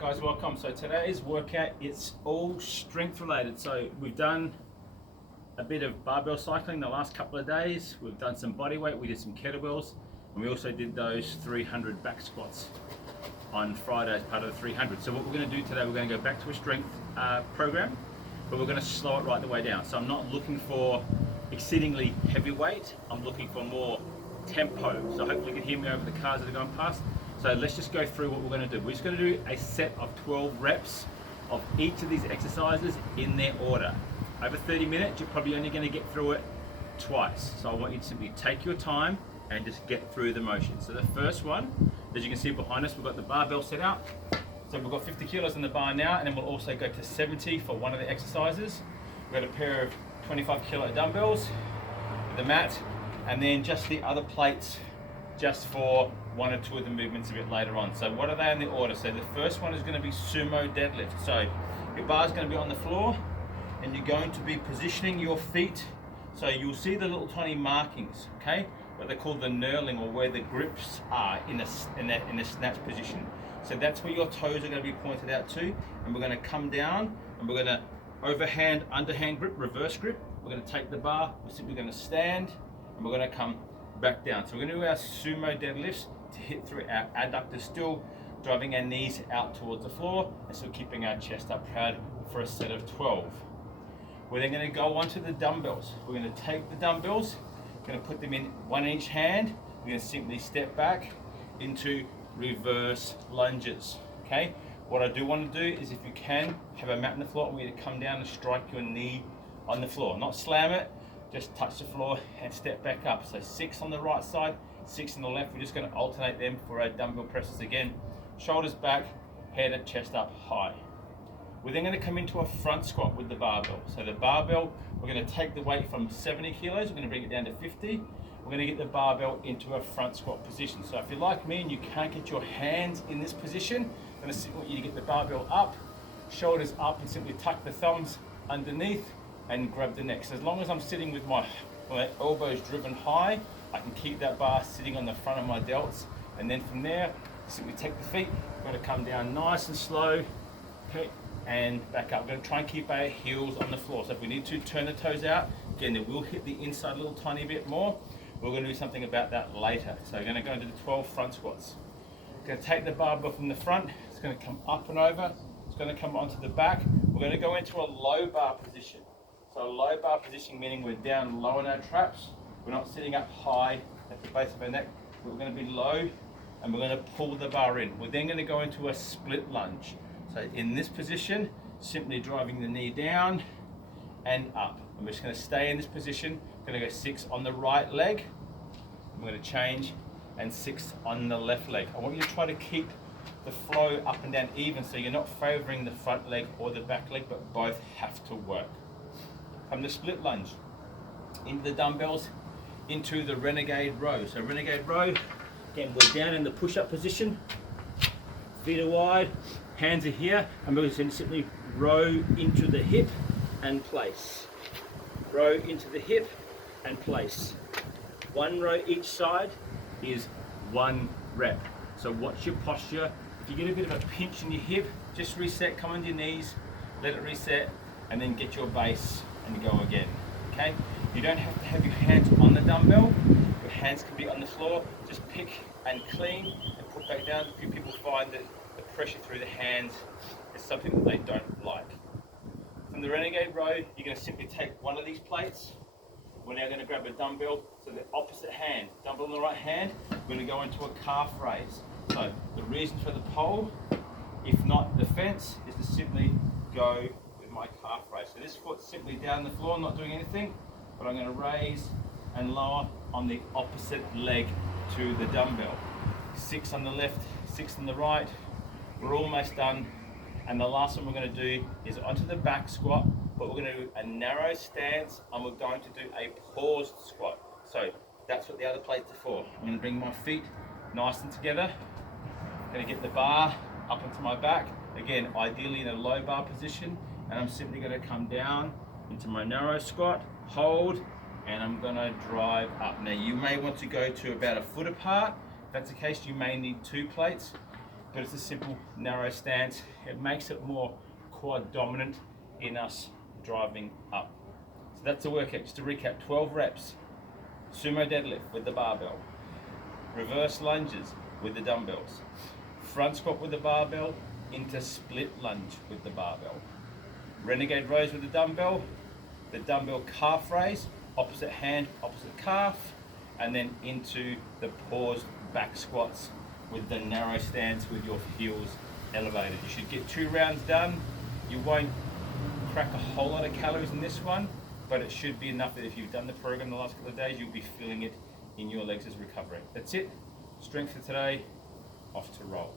Alright guys, welcome. So today's workout, it's all strength related. So we've done a bit of barbell cycling the last couple of days. We've done some body weight, we did some kettlebells, and we also did those 300 back squats on Friday as part of the 300. So what we're going to do today, we're going to go back to a strength program, but we're going to slow it right the way down. So I'm not looking for exceedingly heavy weight, I'm looking for more tempo. So hopefully you can hear me over the cars that are going past. So let's just go through what we're going to do. We're just going to do a set of 12 reps of each of these exercises in their order. Over 30 minutes, you're probably only going to get through it twice. So I want you to simply take your time and just get through the motion. So the first one, as you can see behind us, we've got the barbell set out. So we've got 50 kilos in the bar now, and then we'll also go to 70 for one of the exercises. We've got a pair of 25 kilo dumbbells, the mat, and then just the other plates just for one or two of the movements a bit later on. So what are they in the order? So the first one is going to be sumo deadlift. So your bar is going to be on the floor and you're going to be positioning your feet. So you'll see the little tiny markings, okay? What they call the knurling, or where the grips are in a snatch position. So that's where your toes are going to be pointed out to, and we're going to come down and we're going to overhand, underhand grip, reverse grip. We're going to take the bar, we're simply going to stand and we're going to come back down. So we're going to do our sumo deadlifts to hit through our adductors, still driving our knees out towards the floor and still keeping our chest up proud for a set of 12. We're then going to go onto the dumbbells. We're going to take the dumbbells, going to put them in one in each hand. We're going to simply step back into reverse lunges. Okay. What I do want to do is, if you can, have a mat on the floor. I want you to come down and strike your knee on the floor, not slam it. Just touch the floor and step back up. So 6 on the right side, 6 on the left. We're just going to alternate them for our dumbbell presses again. Shoulders back, head and chest up high. We're then going to come into a front squat with the barbell. So the barbell, we're going to take the weight from 70 kilos, we're going to bring it down to 50. We're going to get the barbell into a front squat position. So if you're like me and you can't get your hands in this position, I'm going to want you to get the barbell up, shoulders up, and simply tuck the thumbs underneath and grab the neck. So as long as I'm sitting with my elbows driven high, I can keep that bar sitting on the front of my delts. And then from there, simply take the feet. We're going to come down nice and slow, okay, and back up. We're going to try and keep our heels on the floor. So if we need to turn the toes out, again, they will hit the inside a little tiny bit more. We're going to do something about that later. So we're going to go into the 12 front squats. We're going to take the barbell from the front. It's going to come up and over. It's going to come onto the back. We're going to go into a low bar position. So a low bar position, meaning we're down low in our traps. We're not sitting up high at the base of our neck. We're going to be low and we're going to pull the bar in. We're then going to go into a split lunge. So in this position, simply driving the knee down and up. I'm just going to stay in this position. I'm going to go 6 on the right leg. I'm going to change and 6 on the left leg. I want you to try to keep the flow up and down even, so you're not favoring the front leg or the back leg, but both have to work. From the split lunge, into the dumbbells, into the Renegade row. So Renegade row, again, we're down in the push-up position, feet are wide, hands are here, and we're going to simply row into the hip and place. Row into the hip and place. One row each side is 1 rep. So watch your posture. If you get a bit of a pinch in your hip, just reset, come on your knees, let it reset, and then get your base and go again. Okay? You don't have to have your hands on the dumbbell. Your hands can be on the floor. Just pick and clean and put back down. A few people find that the pressure through the hands is something that they don't like. From the Renegade row, you're going to simply take one of these plates. We're now going to grab a dumbbell, so the opposite hand, dumbbell in the right hand, we're going to go into a calf raise. So the reason for the pole, if not defense, is to simply go with my calf raise. So this foot's simply down the floor, not doing anything, but I'm going to raise and lower on the opposite leg to the dumbbell. 6 on the left, 6 on the right. We're almost done. And the last one we're going to do is onto the back squat, but we're going to do a narrow stance and we're going to do a paused squat. So that's what the other plates are for. I'm going to bring my feet nice and together. I'm going to get the bar up onto my back. Again, ideally in a low bar position. And I'm simply going to come down into my narrow squat, hold, and I'm going to drive up. Now you may want to go to about a foot apart. If that's the case, you may need 2 plates. but it's a simple narrow stance. It makes it more quad dominant in us driving up. So that's the workout. Just to recap, 12 reps, sumo deadlift with the barbell, reverse lunges with the dumbbells, front squat with the barbell into split lunge with the barbell, renegade rows with the dumbbell calf raise, opposite hand, opposite calf, and then into the paused back squats with the narrow stance with your heels elevated. You should get 2 rounds done. You won't crack a whole lot of calories in this one, but it should be enough that if you've done the program the last couple of days, you'll be feeling it in your legs as recovery. That's it. Strength for today. Off to roll.